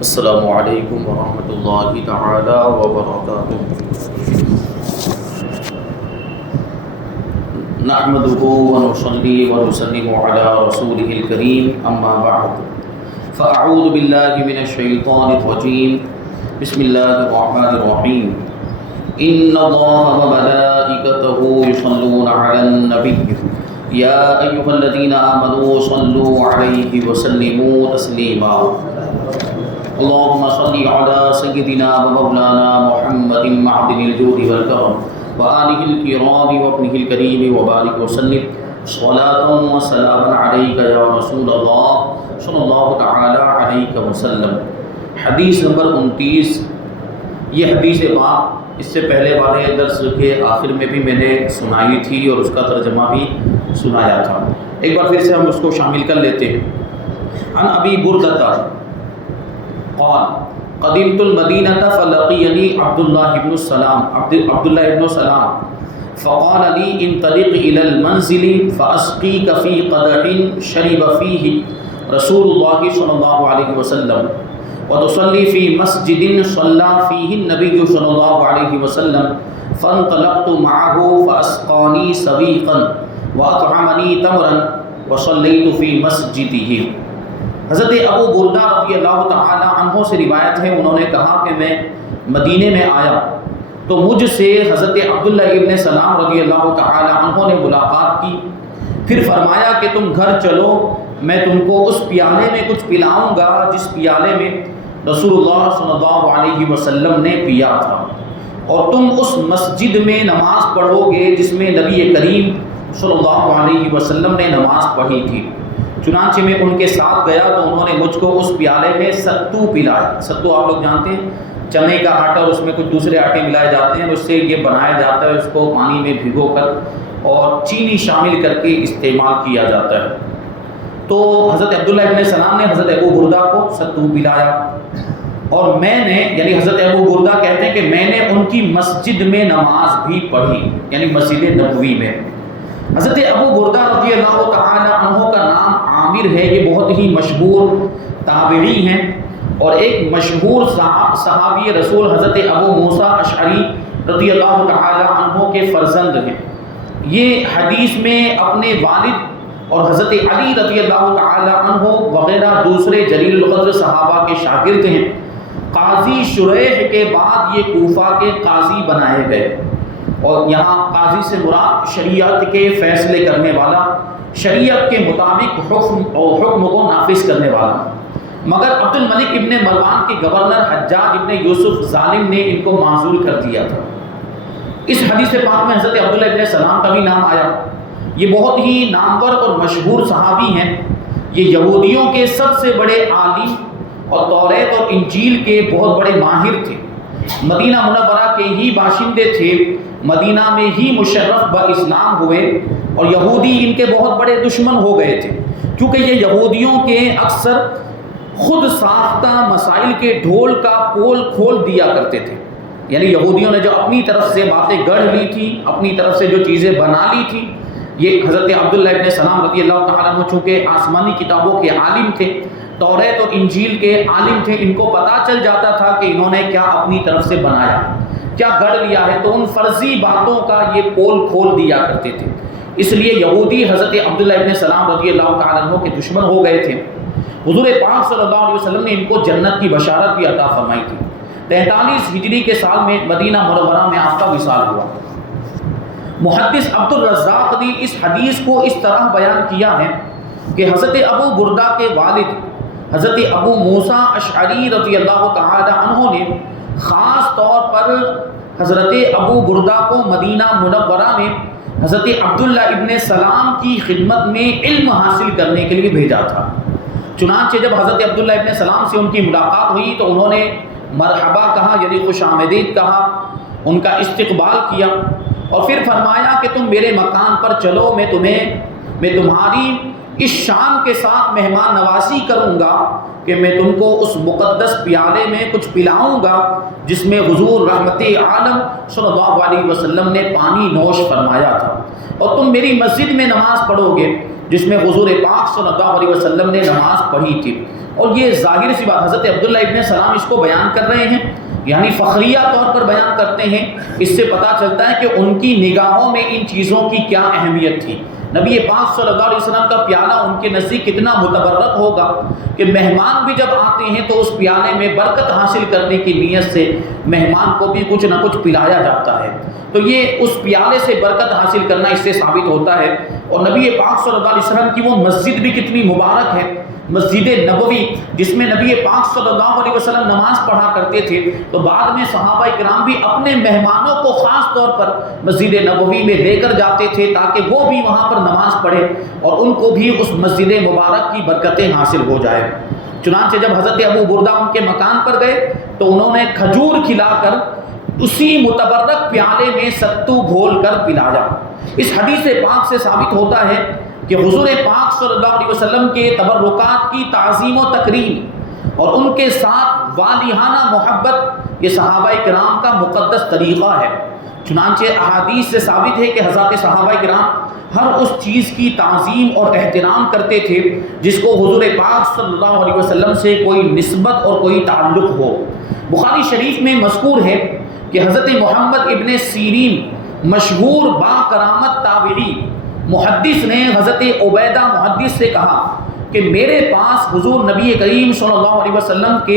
السلام علیکم ورحمۃ اللہ تعالی وبرکاتہ۔ نحمده ونصلي ونسلم على رسوله الكريم اما بعد فاعوذ بالله من الشیطان الرجیم بسم اللہ الرحمن الرحیم ان اللہ وملائکته یصلون علی النبی یا ایها الذین آمنوا صلوا علیہ وسلموا تسلیما۔ اللهم صل على سيدنا ومولانا محمد معدن الجود والكرم وآله الكرام وابنه الكريم وبارك وسلم صلاة وسلاما عليك يا رسول الله صلى الله تعالى عليك وسلم۔ حدیث نمبر 29، یہ حدیث پاک اس سے پہلے والے درس کے آخر میں بھی میں نے سنائی تھی اور اس کا ترجمہ بھی سنایا تھا۔ ایک بار پھر سے ہم اس کو شامل کر لیتے ہیں۔ عن ابی بردہ قال قدمت المدینہ فلقینی عبداللہ ابن السلام فقال لی انطلق الى المنزل فاسقیک فی قدح شرب فیہ رسول اللہ صلی اللہ علیہ وسلم وتصلی فی مسجد صلی فیہ النبی صلی اللہ علیہ وسلم فانطلقت معه فاسقانی سویقا واطعمنی تمرا وصلیت فی مسجدہ۔ حضرت ابو بردہ رضی اللہ تعالی عنہ سے روایت ہے، انہوں نے کہا کہ میں مدینے میں آیا تو مجھ سے حضرت عبداللہ ابن سلام رضی اللہ تعالی عنہ نے ملاقات کی، پھر فرمایا کہ تم گھر چلو، میں تم کو اس پیالے میں کچھ پلاؤں گا جس پیالے میں رسول اللہ صلی اللہ علیہ وسلم نے پیا تھا، اور تم اس مسجد میں نماز پڑھو گے جس میں نبی کریم صلی اللہ علیہ وسلم نے نماز پڑھی تھی۔ چنانچہ میں ان کے ساتھ گیا تو انہوں نے مجھ کو اس پیالے میں ستو پلایا۔ ستو آپ لوگ جانتے ہیں، چنے کا آٹا اور اس میں کچھ دوسرے آٹے ملائے جاتے ہیں، اس سے یہ بنایا جاتا ہے، اس کو پانی میں بھگو کر اور چینی شامل کر کے استعمال کیا جاتا ہے۔ تو حضرت عبداللہ ابن سلام نے حضرت ابو بردہ کو ستو پلایا، اور میں نے یعنی حضرت ابو بردہ کہتے ہیں کہ میں نے ان کی مسجد میں نماز بھی پڑھی، یعنی مسجد نبوی میں۔ حضرت ابو بردہ رضی اللہ تعالی عنہ کا نام عامر ہے، یہ بہت ہی مشہور تابعی ہیں اور ایک مشہور صحابی رسول حضرت ابو موسیٰ اشعری رضی اللہ تعالی عنہ کے فرزند ہیں۔ یہ حدیث میں اپنے والد اور حضرت علی رضی اللہ تعالی عنہ وغیرہ دوسرے جلیل القدر صحابہ کے شاگرد ہیں۔ قاضی شریح کے بعد یہ کوفہ کے قاضی بنائے گئے، اور یہاں قاضی سے مراد شریعت کے فیصلے کرنے والا، شریعت کے مطابق حکم کو نافذ کرنے والا۔ مگر عبد الملک ابن مروان کے گورنر حجاج ابن یوسف ظالم نے ان کو معزول کر دیا تھا۔ اس حدیث پاک میں حضرت عبداللہ ابن سلام کا بھی نام آیا۔ یہ بہت ہی نامور اور مشہور صحابی ہیں، یہ یہودیوں کے سب سے بڑے عالم اور توریت اور انجیل کے بہت بڑے ماہر تھے۔ مدینہ منورہ کے ہی باشندے تھے، مدینہ میں ہی مشرف با اسلام ہوئے، اور یہودی ان کے بہت بڑے دشمن ہو گئے تھے، کیونکہ یہ یہودیوں کے اکثر خود ساختہ مسائل کے ڈھول کا پول کھول دیا کرتے تھے۔ یعنی یہودیوں نے جو اپنی طرف سے باتیں گڑھ لی تھی، اپنی طرف سے جو چیزیں بنا لی تھی، یہ حضرت عبداللہ ابن سلام رضی اللہ تعالیٰ عنہ چونکہ آسمانی کتابوں کے عالم تھے، توریت اور انجیل کے عالم تھے، ان کو پتہ چل جاتا تھا کہ انہوں نے کیا اپنی طرف سے بنایا، کیا گڑھ لیا ہے، تو ان فرضی باتوں کا یہ پول کھول دیا کرتے تھے۔ اس لیے یہودی حضرت عبداللہ ابن سلام رضی اللہ تعالیٰ عنہ کے دشمن ہو گئے تھے۔ حضور پاک صلی اللہ علیہ وسلم نے ان کو جنت کی بشارت بھی عطا فرمائی تھی۔ 43 ہجری کے سال میں مدینہ منورہ میں آپ کا وصال ہوا۔ محدث عبد الرزاق نے اس حدیث کو اس طرح بیان کیا ہے کہ حضرت ابو بردہ کے والد حضرت ابو موسیٰ اشعری رضی اللہ تعالی عنہ نے خاص طور پر حضرت ابو بردہ کو مدینہ منورہ میں حضرت عبداللہ ابن سلام کی خدمت میں علم حاصل کرنے کے لیے بھیجا تھا۔ چنانچہ جب حضرت عبداللہ ابن سلام سے ان کی ملاقات ہوئی تو انہوں نے مرحبا کہا، یعنی خوش آمدید کہا، ان کا استقبال کیا، اور پھر فرمایا کہ تم میرے مکان پر چلو، میں تمہاری اس شان کے ساتھ مہمان نوازی کروں گا کہ میں تم کو اس مقدس پیالے میں کچھ پلاؤں گا جس میں حضور رحمت عالم صلی اللہ علیہ وسلم نے پانی نوش فرمایا تھا، اور تم میری مسجد میں نماز پڑھو گے جس میں حضور پاک صلی اللہ علیہ وسلم نے نماز پڑھی تھی، اور یہ ظاہر سی بات حضرت عبداللہ ابن سلام اس کو بیان کر رہے ہیں، یعنی فخریہ طور پر بیان کرتے ہیں، اس سے پتہ چلتا ہے کہ ان کی نگاہوں میں ان چیزوں کی کیا اہمیت تھی۔ نبی پاک صلی اللہ علیہ وسلم کا پیالہ ان کے نزدیک کتنا متبرک ہوگا کہ مہمان بھی جب آتے ہیں تو اس پیالے میں برکت حاصل کرنے کی نیت سے مہمان کو بھی کچھ نہ کچھ پلایا جاتا ہے، تو یہ اس پیالے سے برکت حاصل کرنا اس سے ثابت ہوتا ہے۔ اور نبی پاک صلی اللہ علیہ وسلم کی وہ مسجد بھی کتنی مبارک ہے، مسجد نبوی، جس میں نبی پاک صلی اللہ علیہ وسلم نماز پڑھا کرتے تھے، تو بعد میں صحابہ کرام بھی اپنے مہمانوں کو خاص طور پر مسجد نبوی میں لے کر جاتے تھے تاکہ وہ بھی وہاں پر نماز پڑھے اور ان کو بھی اس مسجد مبارک کی برکتیں حاصل ہو جائے۔ چنانچہ جب حضرت ابو بردہ ان کے مکان پر گئے تو انہوں نے کھجور کھلا کر اسی متبرک پیالے میں ستو گھول کر پلایا۔ اس حدیث پاک سے ثابت ہوتا ہے کہ حضور پاک صلی اللہ علیہ وسلم کے تبرکات کی تعظیم و تکریم اور ان کے ساتھ والہانہ محبت یہ صحابہ کرام کا مقدس طریقہ ہے۔ چنانچہ احادیث سے ثابت ہے کہ حضرات صحابہ کرام ہر اس چیز کی تعظیم اور احترام کرتے تھے جس کو حضور پاک صلی اللہ علیہ وسلم سے کوئی نسبت اور کوئی تعلق ہو۔ بخاری شریف میں مذکور ہے کہ حضرت محمد ابن سیرین مشہور با کرامت تابعی محدث نے حضرت عبیدہ محدث سے کہا کہ میرے پاس حضور نبی کریم صلی اللہ علیہ وسلم کے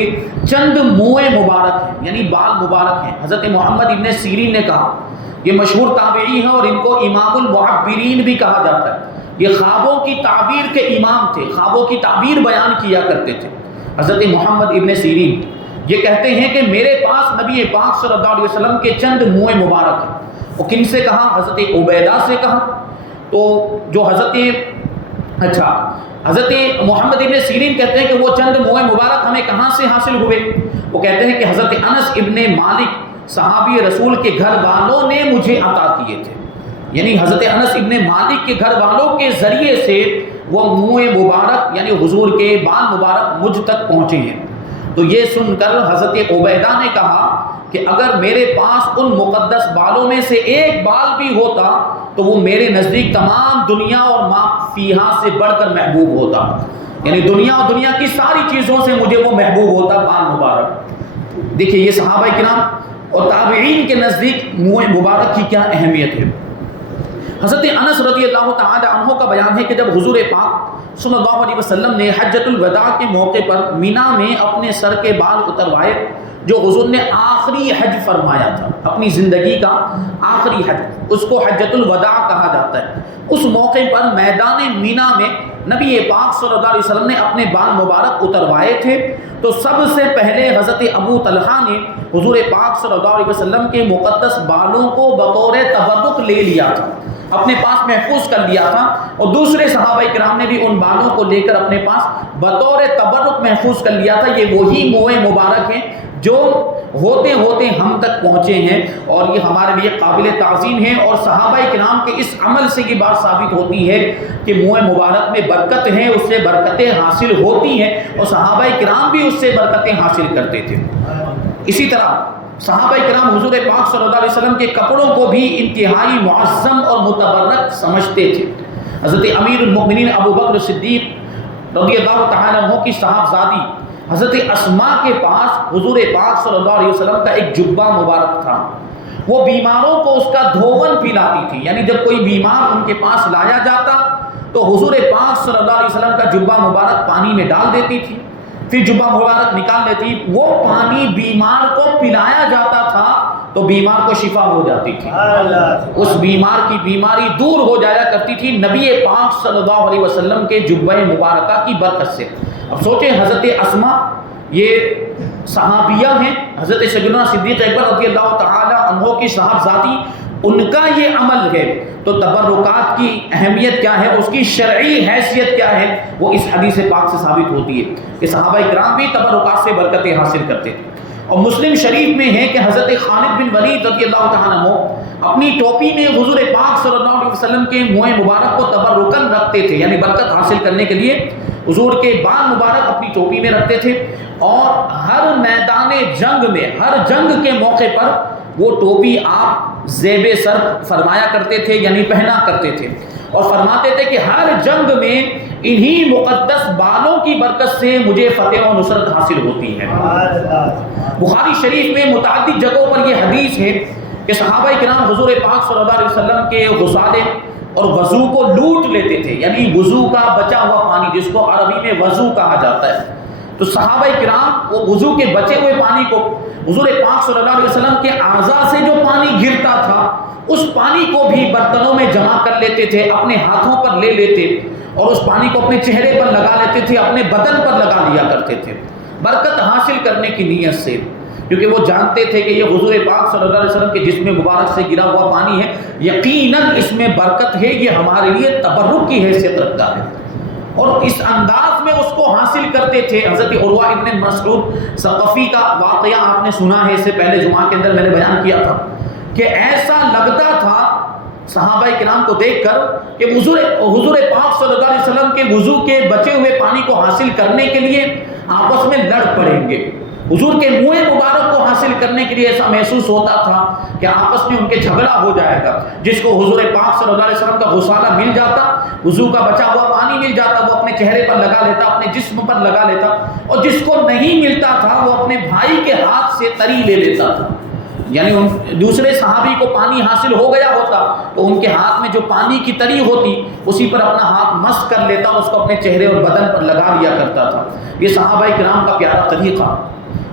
چند منہ مبارک ہیں، یعنی بال مبارک ہیں۔ حضرت محمد ابن سیرین نے کہا، یہ مشہور تابعی ہیں اور ان کو امام المعبرین بھی کہا جاتا ہے، یہ خوابوں کی تعبیر کے امام تھے، خوابوں کی تعبیر بیان کیا کرتے تھے۔ حضرت محمد ابن سیرین یہ کہتے ہیں کہ میرے پاس نبی پاک صلی اللہ علیہ وسلم کے چند منہ مبارک ہیں۔ اور کن سے کہا؟ حضرت عبیدہ سے کہا۔ تو جو حضرت محمد ابن سیرین کہتے ہیں کہ وہ چند منہ مبارک ہمیں کہاں سے حاصل ہوئے؟ وہ کہتے ہیں کہ حضرت انس ابن مالک صحابی رسول کے گھر والوں نے مجھے عطا کیے تھے، یعنی حضرت انس ابن مالک کے گھر والوں کے ذریعے سے وہ منہ مبارک یعنی حضور کے بال مبارک مجھ تک پہنچے ہیں۔ تو یہ سن کر حضرت عبیدہ نے کہا کہ اگر میرے پاس ان مقدس بالوں میں سے ایک بال بھی ہوتا تو وہ میرے نزدیک تمام دنیا اور ما فیہا سے بڑھ کر محبوب ہوتا، یعنی دنیا اور دنیا کی ساری چیزوں سے مجھے وہ محبوب ہوتا بال مبارک۔ دیکھیے یہ صحابہ کرام اور تابعین کے نزدیک منہ مبارک کی کیا اہمیت ہے۔ حضرت انس رضی اللہ تعالی عنہ کا بیان ہے کہ جب حضور پاک صلی اللہ علیہ وسلم نے حجۃ الوداع کے موقع پر مینا میں اپنے سر کے بال اتروائے، جو حضور نے آخری حج فرمایا تھا، اپنی زندگی کا آخری حج، اس کو حجۃ الوداع کہا جاتا ہے، اس موقع پر میدان مینا میں نبی پاک صلی اللہ علیہ وسلم نے اپنے بال مبارک اتروائے تھے۔ تو سب سے پہلے حضرت ابو طلحہ نے حضور پاک صلی اللہ علیہ وسلم کے مقدس بالوں کو بطور تبرک لے لیا تھا، اپنے پاس محفوظ کر لیا تھا، اور دوسرے صحابہ کرام نے بھی ان بالوں کو لے کر اپنے پاس بطور تبرک محفوظ کر لیا تھا۔ یہ وہی منہ مبارک ہیں جو ہوتے ہوتے ہم تک پہنچے ہیں، اور یہ ہمارے لیے قابل تعظیم ہے، اور صحابہ کرام کے اس عمل سے یہ بات ثابت ہوتی ہے کہ منہ مبارک میں برکت ہے، اس سے برکتیں حاصل ہوتی ہیں، اور صحابہ کرام بھی اس سے برکتیں حاصل کرتے تھے۔ اسی طرح صحابہ کرام حضور پاک صلی اللہ علیہ وسلم کے کپڑوں کو بھی انتہائی معظم اور متبرک سمجھتے تھے۔ حضرت امیر المؤمنین ابو بکر صدیق رضی اللہ تعالیٰ عنہ کی صاحبزادی حضرت اسماء کے پاس حضور پاک صلی اللہ علیہ وسلم کا ایک جبہ مبارک تھا، وہ بیماروں کو اس کا دھون پلاتی تھی، یعنی جب کوئی بیمار ان کے پاس لایا جاتا تو حضور پاک صلی اللہ علیہ وسلم کا جبہ مبارک پانی میں ڈال دیتی تھی، پھر جبہ مبارک نکال لیتی، وہ پانی بیمار کو پلایا جاتا تھا تو بیمار کو شفا ہو جاتی تھی، اس بیمار کی بیماری دور ہو جایا کرتی تھی نبی پاک صلی اللہ علیہ وسلم کے جبہ مبارکہ کی برکت سے۔ اب سوچیں حضرت اسماء یہ صحابیہ ہیں، حضرت سیدنا صدیق اکبر رضی اللہ تعالی عنہ کی صاحبزادی، ان کا یہ عمل ہے، تو تبرکات کی اہمیت کیا ہے، اس کی شرعی حیثیت کیا ہے، وہ اس حدیث پاک سے ثابت ہوتی ہے کہ صحابہ کرام بھی تبرکات سے برکتیں حاصل کرتے تھے۔ اور مسلم شریف میں ہے کہ حضرت خالد بن ولید رضی اللہ تعالیٰ عنہ اپنی ٹوپی میں حضور پاک صلی اللہ علیہ وسلم کے منہ مبارک کو تبرکن رکھتے تھے، یعنی برکت حاصل کرنے کے لیے حضور کے بال مبارک اپنی ٹوپی میں رکھتے تھے، اور ہر میدان جنگ میں، ہر جنگ کے موقع پر وہ ٹوپی آپ زیب سر فرمایا کرتے تھے، یعنی پہنا کرتے تھے، اور فرماتے تھے کہ ہر جنگ میں انہی مقدس بالوں کی برکت سے مجھے فتح و نصرت حاصل ہوتی ہے۔ بخاری شریف میں متعدد جگہوں پر یہ حدیث ہے کہ صحابہ کرام حضور پاک صلی اللہ علیہ وسلم کے غسالے اور وضو کو لوٹ لیتے تھے، یعنی وضو کا بچا ہوا پانی جس کو عربی میں وضو کہا جاتا ہے، تو صحابہ کرام وہ وضو کے بچے ہوئے پانی کو حضور پاک صلی اللہ علیہ وسلم کے اعضاء سے جو پانی گرتا تھا اس پانی کو بھی برتنوں میں جمع کر لیتے تھے، اپنے ہاتھوں پر لے لیتے اور اس پانی کو اپنے چہرے پر لگا لیتے تھے، اپنے بدن پر لگا لیا کرتے تھے برکت حاصل کرنے کی نیت سے، کیونکہ وہ جانتے تھے کہ یہ حضور پاک صلی اللہ علیہ وسلم کے جسم مبارک سے گرا ہوا پانی ہے، یقیناً اس میں برکت ہے، یہ ہمارے لیے تبرک کی حیثیت رکھتا ہے، اور اس انداز میں اس کو حاصل کرتے تھے۔ حضرت عروہ ابن مسعود ثقفی کا واقعہ آپ نے سنا ہے، اس سے پہلے جمعہ کے اندر میں نے بیان کیا تھا کہ ایسا لگتا تھا صحابہ کرام کو دیکھ کر کہ حضور پاک صلی اللہ علیہ وسلم کے وضو کے بچے ہوئے پانی کو حاصل کرنے کے لیے آپس میں لڑ پڑیں گے، حضور کے منہ مبارک کو حاصل کرنے کے لیے ایسا محسوس ہوتا تھا کہ آپس میں ان کے جھگڑا ہو جائے گا، جس کو حضور پاک صلی اللہ علیہ وسلم کا غسالہ مل جاتا، وضو کا بچا ہوا پانی مل جاتا، وہ اپنے چہرے پر لگا لیتا، اپنے جسم پر لگا لیتا، اور جس کو نہیں ملتا تھا وہ اپنے بھائی کے ہاتھ سے تری لے لیتا تھا، یعنی دوسرے صحابی کو پانی حاصل ہو گیا ہوتا تو ان کے ہاتھ میں جو پانی کی تری ہوتی اسی پر اپنا ہاتھ مس کر لیتا اور اس کو اپنے چہرے اور بدن پر لگا لیا کرتا تھا۔ یہ صحابہ کرام کا پیارا طریقہ،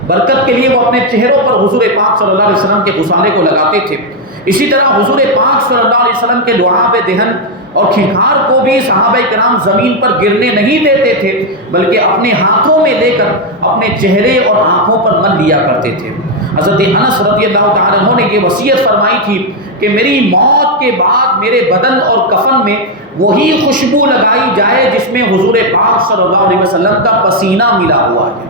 برکت کے لیے وہ اپنے چہروں پر حضور پاک صلی اللہ علیہ وسلم کے غسالے کو لگاتے تھے۔ اسی طرح حضور پاک صلی اللہ علیہ وسلم کے لعاب دہن اور کھنکھار کو بھی صحابہ کرام زمین پر گرنے نہیں دیتے تھے، بلکہ اپنے ہاتھوں میں لے کر اپنے چہرے اور آنکھوں پر مل لیا کرتے تھے۔ حضرت انس رضی اللہ تعالیٰ عنہ نے یہ وصیت فرمائی تھی کہ میری موت کے بعد میرے بدن اور کفن میں وہی خوشبو لگائی جائے جس میں حضور پاک صلی اللہ علیہ وسلم کا پسینہ ملا ہوا ہے۔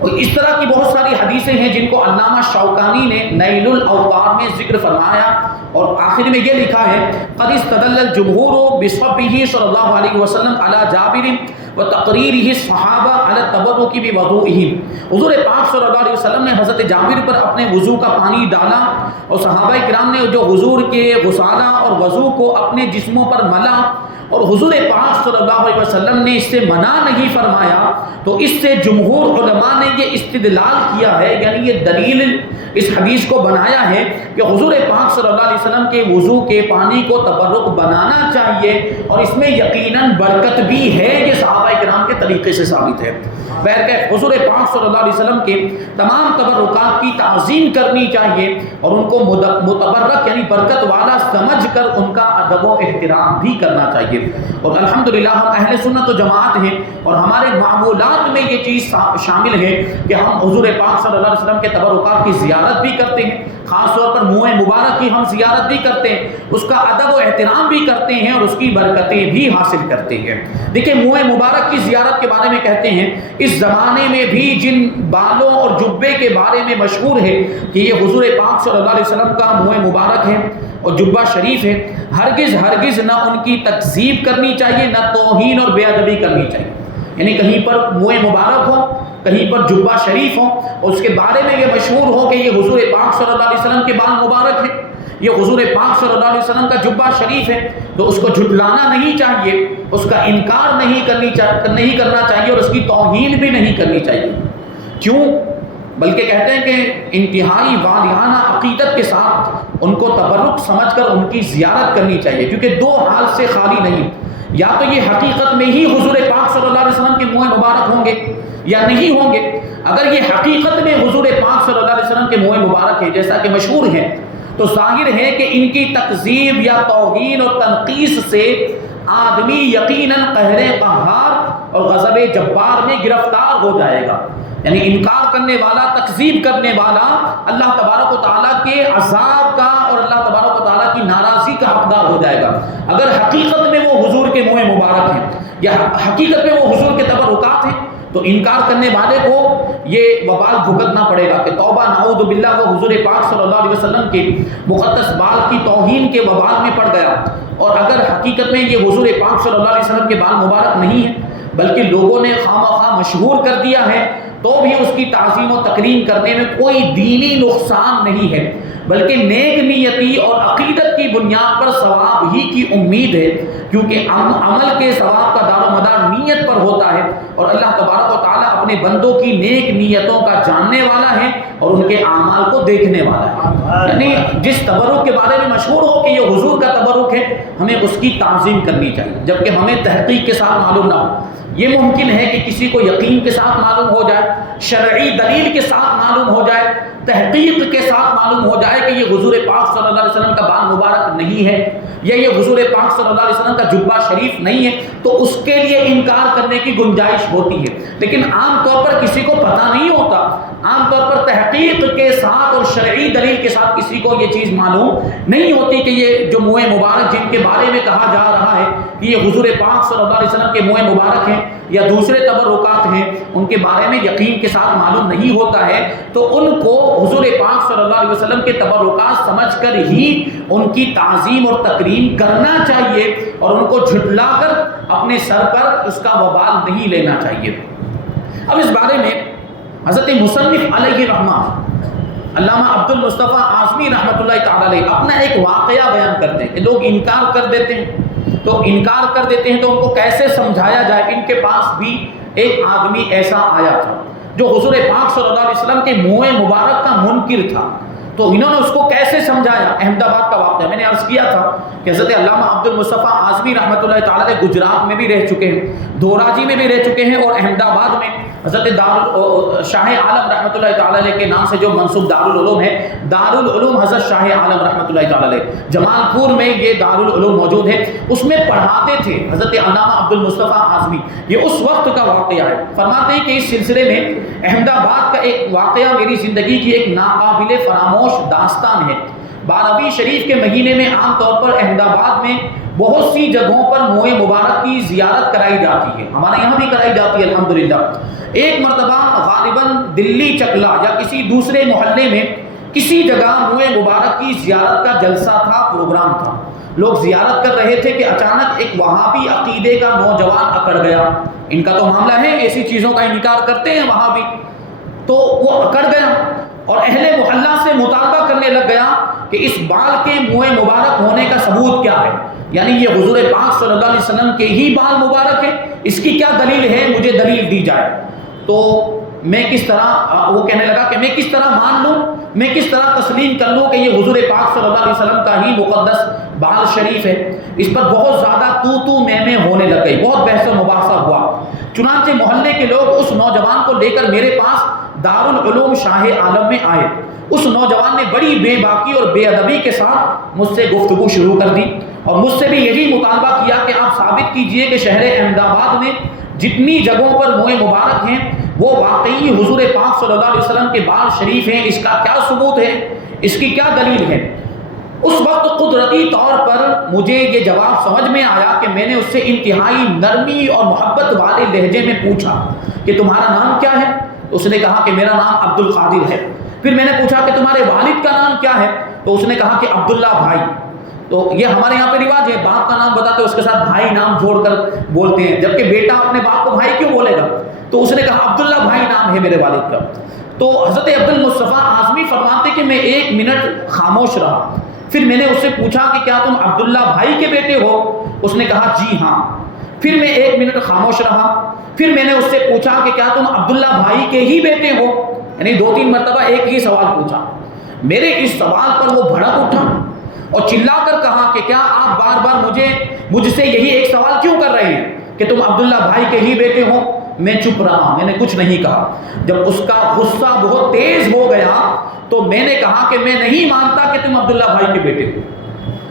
اور اس طرح کی بہت ساری حدیثیں ہیں جن کو علامہ شوکانی نے نیل الاوطار میں ذکر فرمایا، اور آخر میں یہ لکھا ہے قد استدل الجمہور بصحبه صلی اللہ علیہ وسلم علی جابر وتقریرہ الصحابہ علی التبرک بوضوئہ۔ حضور پاک صلی اللہ علیہ وسلم نے حضرت جابر پر اپنے وضو کا پانی ڈالا اور صحابہ کرام نے جو حضور کے غسالہ اور وضو کو اپنے جسموں پر ملا، اور حضور پاک صلی اللہ علیہ وسلم نے اس سے منع نہیں فرمایا، تو اس سے جمہور علماء نے یہ استدلال کیا ہے، یعنی یہ دلیل اس حدیث کو بنایا ہے کہ حضور پاک صلی اللہ علیہ وسلم کے وضو کے پانی کو تبرک بنانا چاہیے، اور اس میں یقیناً برکت بھی ہے، یہ صحابہ کرام کے طریقے سے ثابت ہے۔ بہرکیف حضور پاک صلی اللہ علیہ وسلم کے تمام تبرکات کی تعظیم کرنی چاہیے اور ان کو متبرک یعنی برکت والا سمجھ کر ان کا ادب و احترام بھی کرنا چاہیے۔ اور الحمدللہ ہم اہل سنت و جماعت ہیں اور ہمارے معمولات میں یہ چیز شامل ہے کہ ہم حضور پاک صلی اللہ علیہ وسلم کے تبرکات کی زیارت بھی کرتے ہیں، خاص طور پر منہ مبارک کی ہم زیارت بھی کرتے ہیں، اس کا ادب و احترام بھی کرتے ہیں اور اس کی برکتیں بھی حاصل کرتے ہیں۔ دیکھیں منہ مبارک کی زیارت کے بارے میں کہتے ہیں اس زمانے میں بھی جن بالوں اور جبے کے بارے میں مشہور ہے کہ یہ حضور پاک صلی اللہ علیہ وسلم کا منہ مبارک ہے اور جبہ شریف ہے، ہرگز نہ ان کی تکذیب کرنی چاہیے، نہ توہین اور بے ادبی کرنی چاہیے، یعنی کہیں پر منہ مبارک ہو، کہیں پر جبہ شریف ہو اور اس کے بارے میں یہ مشہور ہو کہ یہ حضور پاک صلی اللہ علیہ وسلم کے بال مبارک ہے، یہ حضور پاک صلی اللہ علیہ وسلم کا جبہ شریف ہے، تو اس کو جھٹلانا نہیں چاہیے، اس کا انکار نہیں کرنا چاہیے اور اس کی توہین بھی نہیں کرنی چاہیے۔ کیوں؟ بلکہ کہتے ہیں کہ انتہائی والیانہ عقیدت کے ساتھ ان کو تبرک سمجھ کر ان کی زیارت کرنی چاہیے، کیونکہ دو حال سے خالی نہیں، یا تو یہ حقیقت میں ہی حضور پاک صلی اللہ علیہ وسلم کے منہ مبارک ہوں گے یا نہیں ہوں گے۔ اگر یہ حقیقت میں حضور پاک صلی اللہ علیہ وسلم کے منہ مبارک ہے جیسا کہ مشہور ہے، تو ظاہر ہے کہ ان کی تکذیب یا توہین اور تنقیص سے آدمی یقیناً قہر قہار اور غضب جبار میں گرفتار ہو جائے گا، یعنی انکار کرنے والا، تکذیب کرنے والا اللہ تبارک و تعالیٰ کے عذاب کا اور اللہ تبارک و تعالیٰ کی ناراضی کا حقدار ہو جائے گا۔ اگر حقیقت میں وہ حضور کے منہ مبارک ہیں یا حقیقت میں وہ حضور کے تبرکات ہیں، تو انکار کرنے والے کو یہ وبال بھگتنا پڑے گا کہ توبہ نعوذ باللہ، وہ حضور پاک صلی اللہ علیہ وسلم کے مقدس بال کی توہین کے وبال میں پڑ گیا۔ اور اگر حقیقت میں یہ حضور پاک صلی اللہ علیہ وسلم کے بال مبارک نہیں ہیں بلکہ لوگوں نے خواہ مشہور کر دیا ہے، تو بھی اس کی تعظیم و تکریم کرنے میں کوئی دینی نقصان نہیں ہے، بلکہ نیک نیتی اور عقیدت کی بنیاد پر ثواب ہی کی امید ہے، کیونکہ عمل کے ثواب کا دار و مدار نیت پر ہوتا ہے، اور اللہ تبارک و تعالیٰ اپنے بندوں کی نیک نیتوں کا جاننے والا ہے اور ان کے اعمال کو دیکھنے والا ہے۔ یعنی جس تبرک کے بارے میں مشہور ہو کہ یہ حضور کا تبرک ہے، ہمیں اس کی تعظیم کرنی چاہیے، جبکہ ہمیں تحقیق کے ساتھ معلوم نہ ہو۔ یہ ممکن ہے کہ کسی کو یقین کے ساتھ معلوم ہو جائے، شرعی دلیل کے ساتھ معلوم ہو جائے، تحقیق کے ساتھ معلوم ہو جائے کہ یہ حضور پاک صلی اللہ علیہ وسلم کا بال مبارک نہیں ہے، یا یہ حضور پاک صلی اللہ علیہ وسلم کا جبہ شریف نہیں ہے، تو اس کے لیے انکار کرنے کی گنجائش ہوتی ہے۔ لیکن عام طور پر کسی کو پتہ نہیں ہوتا، عام طور پر تحقیق کے ساتھ اور شرعی دلیل کے ساتھ کسی کو یہ چیز معلوم نہیں ہوتی کہ یہ جو منہ مبارک جن کے بارے میں کہا جا رہا ہے کہ یہ حضور پاک صلی اللہ علیہ وسلم کے منہ مبارک ہیں یا دوسرے تبرکات ہیں، ان کے بارے میں یقین کے ساتھ معلوم نہیں ہوتا ہے، تو ان کو حضور پاک صلی اللہ علیہ وسلم کے تبرکات سمجھ کر ہی ان کی تعظیم اور تکریم کرنا چاہیے، اور ان کو جھٹلا کر اپنے سر پر اس کا وبال نہیں لینا چاہیے۔ اب اس بارے میں حضرت مصنف علیہ رحمہ علامہ عبد المصطفیٰ اعظمی رحمۃ اللہ تعالی علیہ اپنا ایک واقعہ بیان کرتے ہیں کہ لوگ انکار کر دیتے ہیں، تو انکار کر دیتے ہیں تو ان کو کیسے سمجھایا جائے۔ ان کے پاس بھی ایک آدمی ایسا آیا تھا جو حضور پاک صلی اللہ علیہ وسلم کے منہ مبارک کا منکر تھا، تو انہوں نے اس کو کیسے سمجھایا۔ احمد آباد کا واقعہ میں نے عرض کیا تھا کہ حضرت علامہ عبد المصطفیٰ اعظمی رحمۃ اللہ تعالی علیہ گجرات میں بھی رہ چکے ہیں، دھوراجی میں بھی رہ چکے ہیں، اور احمد آباد میں حضرت شاہ عالم رحمۃ اللہ تعالی علیہ کے نام سے جو منسوب دارالعلوم ہے، دارالعلوم حضرت شاہ عالم رحمۃ اللہ تعالی علیہ، جمال پور میں یہ دارالعلوم موجود ہے، اس میں پڑھاتے تھے حضرت علامہ عبد المصطفیٰ اعظمی۔ یہ اس وقت کا واقعہ ہے۔ فرماتے ہیں کہ اس سلسلے میں احمد آباد کا ایک واقعہ میری زندگی کی ایک ناقابل فراموش داستان ہے۔ 12ویں شریف کے مہینے میں عام طور پر احمد آباد میں بہت سی جگہوں پر منہ مبارک کی زیارت کرائی جاتی ہے، ہمارے یہاں بھی کرائی جاتی ہے الحمدللہ۔ ایک مرتبہ غالباً دلی چکلا یا کسی دوسرے محلے میں کسی جگہ منہ مبارک کی زیارت کا جلسہ تھا، پروگرام تھا، لوگ زیارت کر رہے تھے کہ اچانک ایک وہابی عقیدے کا نوجوان اکڑ گیا۔ ان کا تو معاملہ ہے، ایسی چیزوں کا انکار کرتے ہیں وہابی، تو وہ اکڑ گیا اور اہل محلہ سے مطالبہ کرنے لگ گیا کہ اس بال کے منہ مبارک ہونے کا ثبوت کیا ہے، یعنی یہ حضور پاک صلی اللہ علیہ وسلم کے ہی بال مبارک ہے، اس کی کیا دلیل ہے، مجھے دلیل دی جائے۔ تو میں کس طرح، وہ کہنے لگا کہ میں کس طرح مان لوں، میں کس طرح تسلیم کر لوں کہ یہ حضور پاک صلی اللہ علیہ وسلم کا ہی مقدس بال شریف ہے۔ اس پر بہت زیادہ تو میں ہونے لگ گئی، بہت بحث و مباحثہ ہوا۔ چنانچہ محلے کے لوگ اس نوجوان کو لے کر میرے پاس دارالعلوم شاہ عالم میں آئے۔ اس نوجوان نے بڑی بے باکی اور بے ادبی کے ساتھ مجھ سے گفتگو شروع کر دی، اور مجھ سے بھی یہی مطالبہ کیا کہ آپ ثابت کیجئے کہ شہر احمد آباد میں جتنی جگہوں پر منہ مبارک ہیں وہ واقعی حضور پاک صلی اللہ علیہ وسلم کے بال شریف ہیں، اس کا کیا ثبوت ہے، اس کی کیا دلیل ہے۔ اس وقت قدرتی طور پر مجھے یہ جواب سمجھ میں آیا کہ میں نے اس سے انتہائی نرمی اور محبت والے لہجے میں پوچھا کہ تمہارا نام کیا ہے؟ اس نے کہا کہ میرا نام عبد القادر ہے۔ پھر میں نے پوچھا کہ تمہارے والد کا نام کیا ہے؟ تو اس نے کہا کہ عبداللہ بھائی۔ تو یہ ہمارے یہاں پہ رواج ہے، باپ کا نام بتاتے اس کے ساتھ بھائی نام جوڑ کر بولتے ہیں، جبکہ بیٹا اپنے باپ کو بھائی کیوں بولے گا؟ تو اس نے کہا عبداللہ بھائی نام ہے میرے والد کا۔ تو حضرت عبد المصطفیٰ اعظمی فرماتے کہ میں 1 منٹ خاموش رہا، پھر میں نے اس سے پوچھا کہ کیا تم عبداللہ بھائی کے بیٹے ہو؟ اس نے کہا جی ہاں۔ پھر میں 1 منٹ خاموش رہا، پھر میں نے اس سے پوچھا کہ کیا تم عبداللہ بھائی کے ہی بیٹے ہو؟ یعنی 2-3 مرتبہ ایک ہی سوال پوچھا۔ میرے اس سوال پر وہ بھڑک اٹھا اور چلا کر کہا کہ کیا آپ بار بار مجھ سے یہی ایک سوال کیوں کر رہے ہیں کہ تم عبداللہ بھائی کے ہی بیٹے ہو؟ میں چپ رہا، میں نے کچھ نہیں کہا۔ جب اس کا غصہ بہت تیز ہو گیا تو میں نے کہا کہ میں نہیں مانتا کہ تم عبداللہ بھائی کے بیٹے ہو،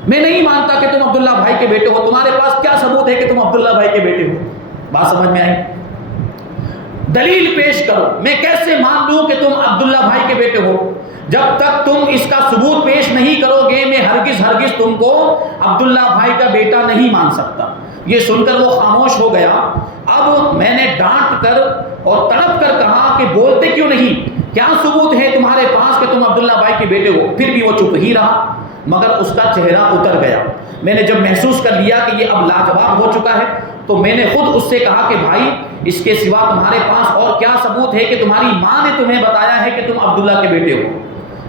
میں نہیں مانتا کہ تم عبداللہ بھائی کے بیٹے ہو، تمہارے پاس کیا ثبوت ہے کہ تم عبداللہ بھائی کے بیٹے ہو؟ بات سمجھ میں آئی؟ دلیل پیش کرو، میں کیسے مان لوں کہ تم عبداللہ بھائی کے بیٹے ہو؟ جب تک تم اس کا ثبوت پیش نہیں کرو گے میں ہرگز تم کو عبداللہ بھائی کا بیٹا نہیں مان سکتا۔ یہ سن کر وہ خاموش ہو گیا۔ اب میں نے ڈانٹ کر اور تڑپ کر کہا کہ بولتے کیوں نہیں، کیا ثبوت ہے تمہارے پاس کہ تم عبداللہ بھائی کے بیٹے ہو؟ پھر بھی وہ چپ ہی رہا، مگر اس کا چہرہ اتر گیا۔ میں نے جب محسوس کر لیا کہ یہ اب لاجواب ہو چکا ہے تو میں نے خود اس سے کہا کہ بھائی اس کے سوا تمہارے پاس اور کیا ثبوت ہے کہ تمہاری ماں نے تمہیں بتایا ہے کہ تم عبداللہ کے بیٹے ہو؟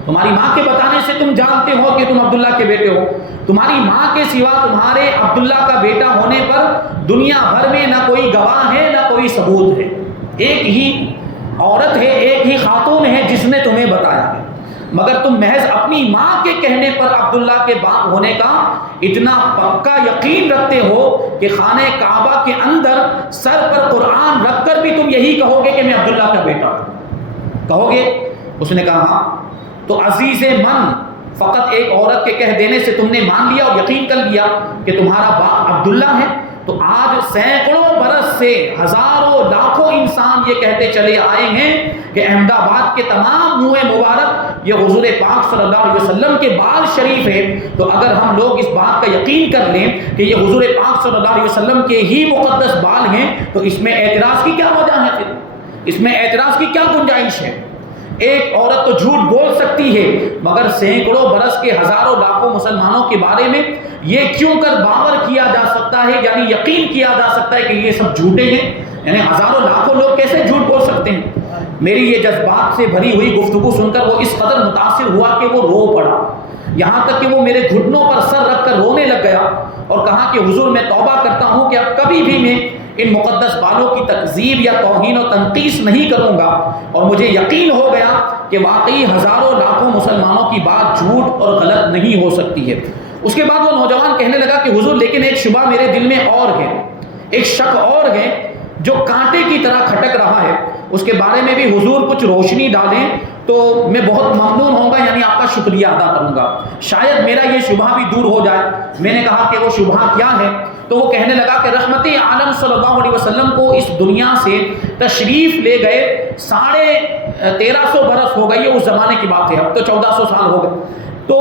تمہاری ماں کے بتانے سے تم جانتے ہو کہ تم عبداللہ کے بیٹے ہو. تمہاری ماں کے سوا تمہارے عبداللہ کا بیٹا ہونے پر دنیا بھر میں نہ کوئی گواہ ہے نہ کوئی ثبوت ہے. ایک ہی عورت ہے، ایک ہی خاتون ہے جس نے تمہیں بتایا ہے، مگر تم محض اپنی ماں کے کہنے پر عبداللہ کے باپ ہونے کا اتنا پکا یقین رکھتے ہو کہ خانہ کعبہ کے اندر سر پر قرآن رکھ کر بھی تم یہی کہو گے کہ میں عبداللہ کا بیٹا ہوں. کہو گے؟ اس نے کہا ہاں. تو عزیز من، فقط ایک عورت کے کہہ دینے سے تم نے مان لیا اور یقین کر لیا کہ تمہارا باپ عبداللہ ہے. تو آج سینکڑوں برس سے ہزاروں لاکھوں انسان یہ کہتے چلے آئے ہیں کہ احمد آباد کے تمام منہ مبارک یہ حضور پاک صلی اللہ علیہ وسلم کے بال شریف ہے. تو اگر ہم لوگ اس بات کا یقین کر لیں کہ یہ حضور پاک صلی اللہ علیہ وسلم کے ہی مقدس بال ہیں تو اس میں اعتراض کی کیا وجہ ہے؟ پھر اس میں اعتراض کی کیا گنجائش ہے؟ ایک عورت تو جھوٹ بول سکتی ہے، مگر سینکڑوں برس کے ہزاروں لاکھوں مسلمانوں کے بارے میں یہ کیوں کر باور کیا جا سکتا ہے، یعنی یقین کیا جا سکتا ہے کہ یہ سب جھوٹے ہیں؟ یعنی ہزاروں لاکھوں لوگ کیسے جھوٹ بول سکتے ہیں؟ میری یہ جذبات سے بھری ہوئی گفتگو سن کر وہ اس قدر متاثر ہوا کہ وہ رو پڑا، یہاں تک کہ وہ میرے گھٹنوں پر سر رکھ کر رونے لگ گیا اور کہا کہ حضور میں توبہ کرتا ہوں کہ اب کبھی بھی میں ان مقدس بالوں کی تکذیب یا توہین و تنقیص نہیں کروں گا. اور مجھے یقین ہو گیا کہ واقعی ہزاروں لاکھوں مسلمانوں کی بات جھوٹ اور غلط نہیں ہو سکتی ہے. اس کے بعد وہ نوجوان کہنے لگا کہ حضور لیکن ایک شبہ میرے دل میں اور ہے، ایک شک اور ہے جو کانٹے کی طرح کھٹک رہا ہے، اس کے بارے میں بھی حضور کچھ روشنی ڈالیں تو میں بہت ممنون ہوں گا، یعنی آپ کا شکریہ ادا کروں گا، شاید میرا یہ شبہ بھی دور ہو جائے. میں نے کہا کہ وہ شبہ کیا ہے؟ تو وہ کہنے لگا کہ رحمت عالم صلی اللہ علیہ وسلم کو اس دنیا سے تشریف لے گئے 1350 برس ہو گئی ہے، اس زمانے کی بات ہے، اب تو 1400 سال ہو گئے. تو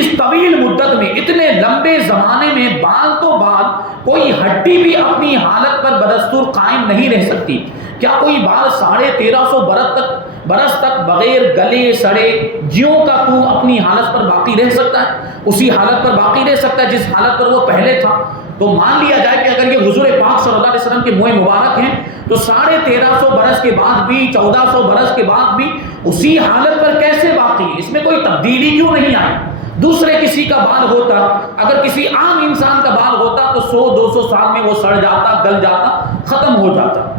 اس طویل مدت میں، اتنے لمبے زمانے میں بال تو بال، کوئی ہڈی بھی اپنی حالت پر بدستور قائم نہیں رہ سکتی. کیا کوئی بال 1350 برس تک بغیر گلے سڑے جیوں کا تو اپنی حالت پر باقی رہ سکتا ہے؟ اسی حالت پر باقی رہ سکتا ہے جس حالت پر وہ پہلے تھا. تو مان لیا جائے کہ اگر یہ حضور پاک صلی اللہ علیہ وسلم کے منہ مبارک ہیں تو 1350 برس کے بعد بھی، 1400 برس کے بعد بھی اسی حالت پر کیسے باقی ہے؟ اس میں کوئی تبدیلی کیوں نہیں آئی؟ دوسرے کسی کا بال ہوتا، اگر کسی عام انسان کا بال ہوتا تو 100-200 سال میں وہ سڑ جاتا، گل جاتا، ختم ہو جاتا.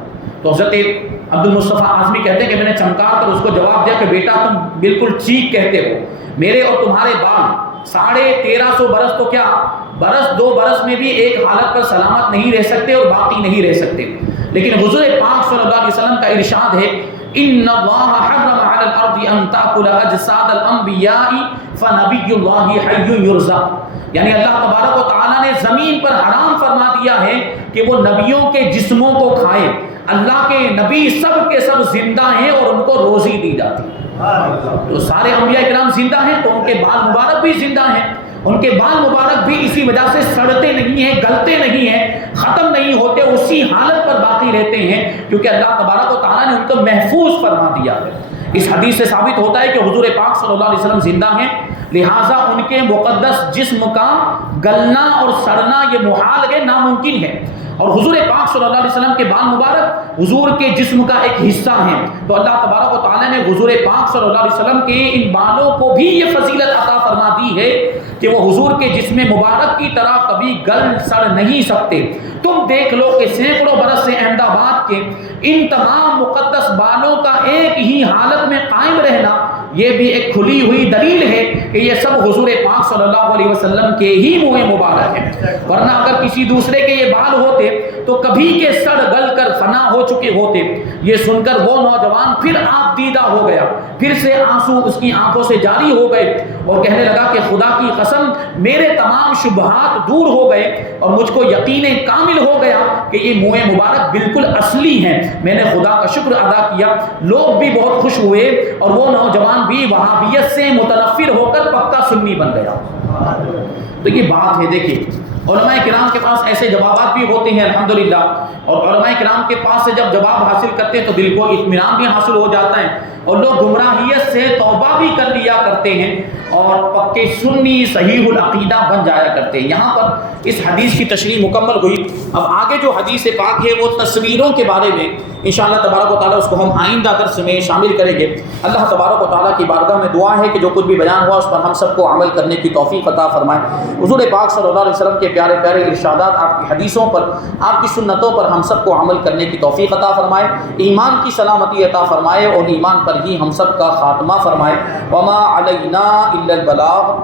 تو حضرت عبد المصطفیٰ اعظمی کہتے ہیں کہ میں نے چمکار کر اس کو جواب دیا کہ بیٹا تم بالکل ٹھیک کہتے ہو، میرے اور تمہارے بال 1350 برس تو کیا، برس 2 برس میں بھی ایک حالت پر سلامت نہیں رہ سکتے اور باقی نہیں رہ سکتے. لیکن حضور پاک صلی اللہ علیہ وسلم کا ارشاد ہے ان اللہ حرم علی الارض ان تاکل اجساد الانبیاء فنبی اللہ حی یرزق. یعنی اللہ تبارک و تعالیٰ نے زمین پر حرام فرما دیا ہے کہ وہ نبیوں کے جسموں کو کھائے. اللہ کے نبی سب کے سب زندہ ہیں اور ان کو روزی دی جاتی ہے. تو سارے انبیاء کرام زندہ ہیں تو ان کے بال مبارک بھی زندہ ہیں، ان کے بال مبارک بھی اسی وجہ سے سڑتے نہیں ہیں، گلتے نہیں ہیں، ختم نہیں ہوتے، اسی حالت پر باقی رہتے ہیں کیونکہ اللہ تبارک و تعالیٰ نے ان کو محفوظ فرما دیا ہے. اس حدیث سے ثابت ہوتا ہے کہ حضور پاک صلی اللہ علیہ وسلم زندہ ہیں، لہٰذا ان کے مقدس جسم کا گلنا اور سڑنا یہ محال ہے، ناممکن ہے. اور حضور پاک صلی اللہ علیہ وسلم کے بال مبارک حضور کے جسم کا ایک حصہ ہیں. تو اللہ تبارک و تعالیٰ نے حضور پاک صلی اللہ علیہ وسلم کے ان بالوں کو بھی یہ فضیلت عطا فرما دی ہے کہ وہ حضور کے جسم مبارک کی طرح کبھی گل سڑ نہیں سکتے. تم دیکھ لو کہ سینکڑوں برس سے احمد آباد کے ان تمام مقدس بالوں کا ایک ہی حالت میں قائم رہنا یہ بھی ایک کھلی ہوئی دلیل ہے کہ یہ سب حضور پاک صلی اللہ علیہ وسلم کے ہی منہ مبارک ہیں. ورنہ اگر کسی دوسرے کے یہ بال ہوتے تو کبھی کے سڑ گل کر فنا ہو چکے ہوتے. یہ سن کر وہ نوجوان پھر آپ دیدہ ہو گیا، پھر سے آنسو اس کی آنکھوں سے جاری ہو گئے اور کہنے لگا کہ خدا کی قسم میرے تمام شبہات دور ہو گئے اور مجھ کو یقین کامل ہو گیا کہ یہ منہ مبارک بالکل اصلی ہیں. میں نے خدا کا شکر ادا کیا. لوگ بھی بہت خوش ہوئے اور وہ نوجوان بھی وہابیت سے متنفر ہو کر پکا سنی بن گیا. تو یہ بات ہے. دیکھیں علماء کرام کے پاس ایسے جوابات بھی ہوتے ہیں الحمدللہ، اور علماء کرام کے پاس سے جب جواب حاصل کرتے ہیں تو دل کو اطمینان بھی حاصل ہو جاتا ہے، اور لوگ گمراہیت سے توبہ بھی کر لیا کرتے ہیں اور پکے سنی صحیح العقیدہ بن جایا کرتے ہیں۔ یہاں پر اس حدیث کی تشریح مکمل ہوئی۔ اب آگے جو حدیث پاک ہے وہ تصویروں کے بارے میں انشاءاللہ تبارک و تعالیٰ اس کو ہم آئندہ درس میں شامل کریں گے۔ اللہ تبارک و تعالیٰ کی بارگاہ میں دعا ہے کہ جو کچھ بھی بیان ہوا اس پر ہم سب کو عمل کرنے کی توفیق عطا فرمائے۔ حضور پاک صلی اللہ علیہ وسلم کے پیارے پیارے ارشادات، آپ کی حدیثوں پر، آپ کی سنتوں پر ہم سب کو عمل کرنے کی توفیق عطا فرمائے، ایمان کی سلامتی عطا فرمائے، اور ایمان پر ہی ہم سب کا خاتمہ فرمائے۔ وما علینا الا البلاغ۔